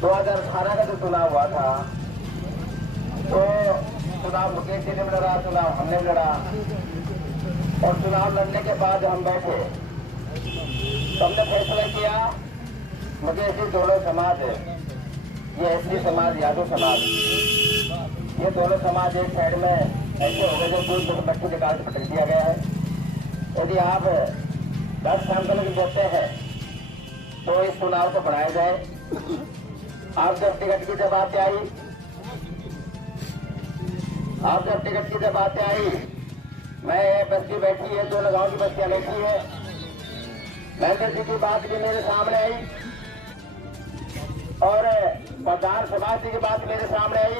2018 का जो चुनाव हुआ था, तो चुनाव मुकेश जी ने भी लड़ा, चुनाव हमने भी लड़ा, और चुनाव लड़ने के बाद हम बैठे तो हमने फैसला किया मुकेश जी दोनों समाज है, ये एससी समाज, यादव समाज, ये दोनों समाज एक साइड में ऐसे हो गए जो दूर दूर बच्चे निकाल के पटक दिया गया है। यदि आप 10 सांसद देते हैं तो इस चुनाव को बढ़ाया जाए। आप जब टिकट की जब बातें आई, मैं बस्ती बैठी है, दोनों गांव की बस्तियां बैठी है, महेंद्र जी की बात भी मेरे सामने आई और प्रधान सुभाष जी की बात मेरे सामने आई,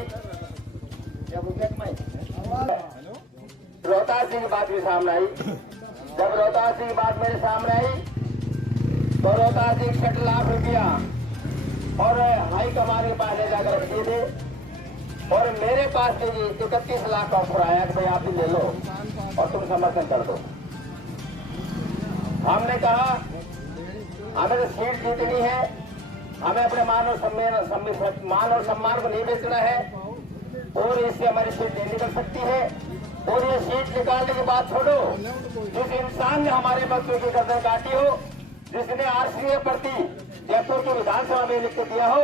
रोहतास जी की बात भी सामने आई। जब रोहतास जी की बात मेरे सामने आई तो रोहतास जी 61 लाख रुपया और हाई कमान के पास ले जाकर रखिए थे, और मेरे पास भी 31 लाख का ऑफर आया कि भाई आप भी ले लो और तुम समर्थन कर दो। हमने कहा हमें तो सीट जीतनी है, हमें अपने मान और सम्मान को नहीं बेचना है, और इससे हमारी सीट नहीं निकल सकती है। और ये सीट निकालने की बात छोड़ो, जिस इंसान ने हमारे बच्चों की गर्दन काटी हो, जिसने आरसीए प्रति जयपुर की विधानसभा में लिख के दिया हो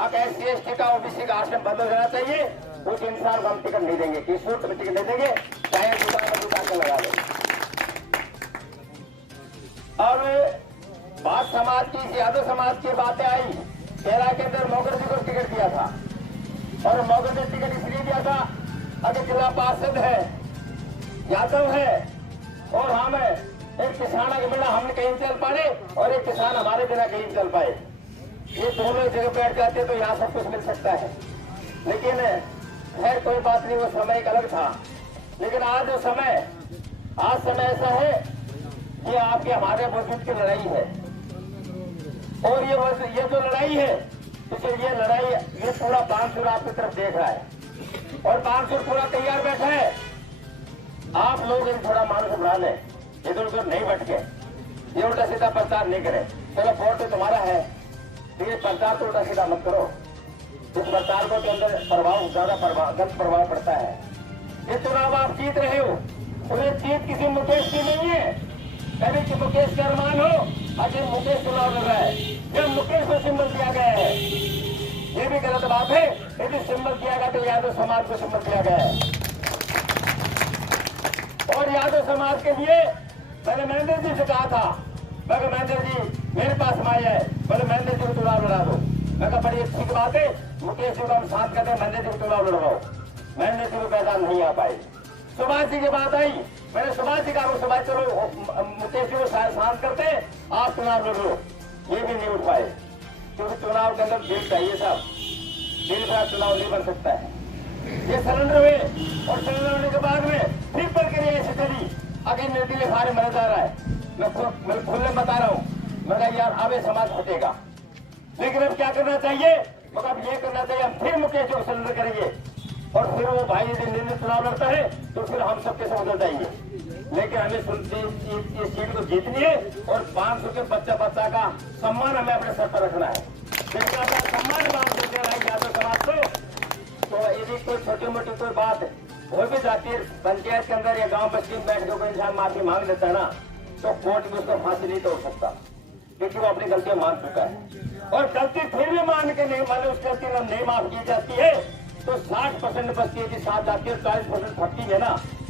अब SC/ST का ओबीसी का आश्रम बंद हो जाना चाहिए, उस इंसान को हम टिकट नहीं देंगे, किस सूट में टिकट नहीं देंगे, चाहे दुकान के लगा दे। और बात समाज की, यादव समाज की बातें आई। 13 के अंदर मौगर जी को टिकट दिया था, और मौगर ने टिकट इसलिए दिया था अगर जिला पार्षद है, यादव है, और हम एक किसान के बिना हम कहीं चल पाए और एक किसान हमारे बिना कहीं चल पाए। ये दोनों जगह बैठ जाते तो यहाँ सब कुछ मिल सकता है, लेकिन खैर कोई बात नहीं, वो समय एक अलग था। लेकिन आज समय ऐसा है कि आपके हमारे वजूद की लड़ाई है, और ये जो लड़ाई है, इसलिए ये पूरा बानसूर आपकी तरफ देख रहा है, और बानसूर पूरा तैयार बैठा है। आप लोग थोड़ा मानस बढ़ा लें, इधर उधर नहीं भटके, ये उल्टा सीधा प्रचार नहीं करे। चलो वोट तो तुम्हारा है, लेकिन प्रचार तो उल्टा सीधा मत करो, इस प्रचार को के अंदर गलत प्रभाव पड़ता है। ये चुनाव आप जीत रहे हो, उन्हें जीत किसी मुकेश की नहीं है, कभी कि मुकेश का अरमान हो अजय मुकेश चुनाव लड़ रहा है, जब मुकेश को सिंबल दिया गया है, ये भी गलत बात है। यदि सिंबल दिया गया तो यादव समाज को सिंबल दिया गया है, और यादव समाज के लिए मैंने महेंद्र जी से कहा था, मगर महेंद्र जी मेरे पास में आया है, बोले महेंद्र जी को चुनाव लड़ा दो। मैं कहा बड़ी अच्छी बात है, मुकेश जी को हम साथ करते हैं, महेंद्र जी को चुनाव लड़वाओ। महेंद्र जी को मैदान नहीं आ पाए। सुभाष जी की बात आई, मैंने सुभाष जी कहा सुभाष चलो मुकेश जी को शांत करते, आप चुनाव लड़ लो, ये भी नहीं उठ पाए, क्योंकि चुनाव के अंदर दिल चाहिए साहब, दिल का चुनाव नहीं बन सकता है। ये सरेंडर हुए, और सरेंडर होने के बाद में फिर प्रक्रिया ऐसी चली, आगे निर्दलीय सारे मर जा रहा है। मैं खुले बता रहा हूँ, मैं यार अब ये समाज हटेगा, लेकिन अब क्या करना चाहिए, मतलब ये करना चाहिए हम फिर मुकेश को सरेंडर करेंगे, और फिर वो भाई यदि निर्णय चुनाव लड़ता है तो फिर हम सबके साथ उधर जाएंगे। लेकिन हमें ये सीट को जीतनी है, और 500 के बच्चा का सम्मान हमें अपने सर पर रखना है। सम्मान बात देते हैं यादव समाज को, तो यदि कोई छोटी मोटी कोई बात हो भी जाती है पंचायत के अंदर या गांव बस्ती में बैठ के कोई इंसान माफी मांग लेता है ना, तो कोर्ट में उसको फांसी नहीं तोड़ सकता, क्योंकि वो अपनी गलतियां मान चुका है। और गलती फिर भी मान के नहीं माने, उस गलती में नहीं माफ की जाती है तो 60% बस्ती की साथ जाती है, 40% फटती है ना,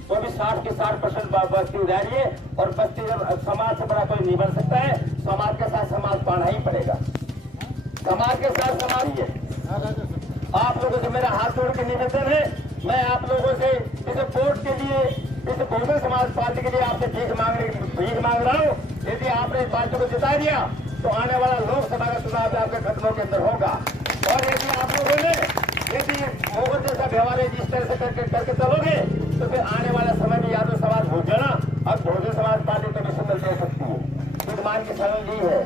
तो अभी 60 के 60% बस्ती उधारी है, और बस्ती जब समाज से बड़ा कोई नहीं बन सकता है, समाज के साथ समाज पाना ही पड़ेगा, समाज के साथ समाज है। आप लोगों से मेरा हाथ जोड़ के निवेदन है, मैं आप लोगों से इस वोट के लिए, इस बहुजन समाज पार्टी के लिए आपसे भीख मांग रहा हूँ। यदि आपने इस पार्टी को जिता दिया तो आने वाला लोकसभा का चुनाव आपके कदमों के अंदर होगा, और यदि आप लोगों ने यदि मोहर जैसा व्यवहार इस तरह से करके चलोगे तो फिर आने वाला समय में यादव समाज भूल जाना, अब बहुजन समाज पार्टी तो सिंबल दे सकती है। विद्यमान की सरल यही है,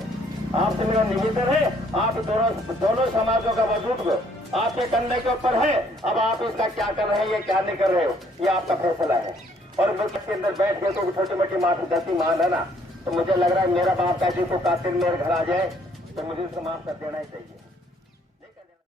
आपसे मेरा निवेदन है, आप दोनों समाजों का वजूद आपके करने के ऊपर है। अब आप इसका क्या कर रहे हैं या क्या नहीं कर रहे हो, ये आपका फैसला है। और मुल्क के अंदर बैठ के तो छोटी मोटी माफी दस्ती मान है ना, तो मुझे लग रहा है मेरा बाप का जी को कातिल मेरे घर आ जाए तो मुझे उसको माफ कर देना ही चाहिए।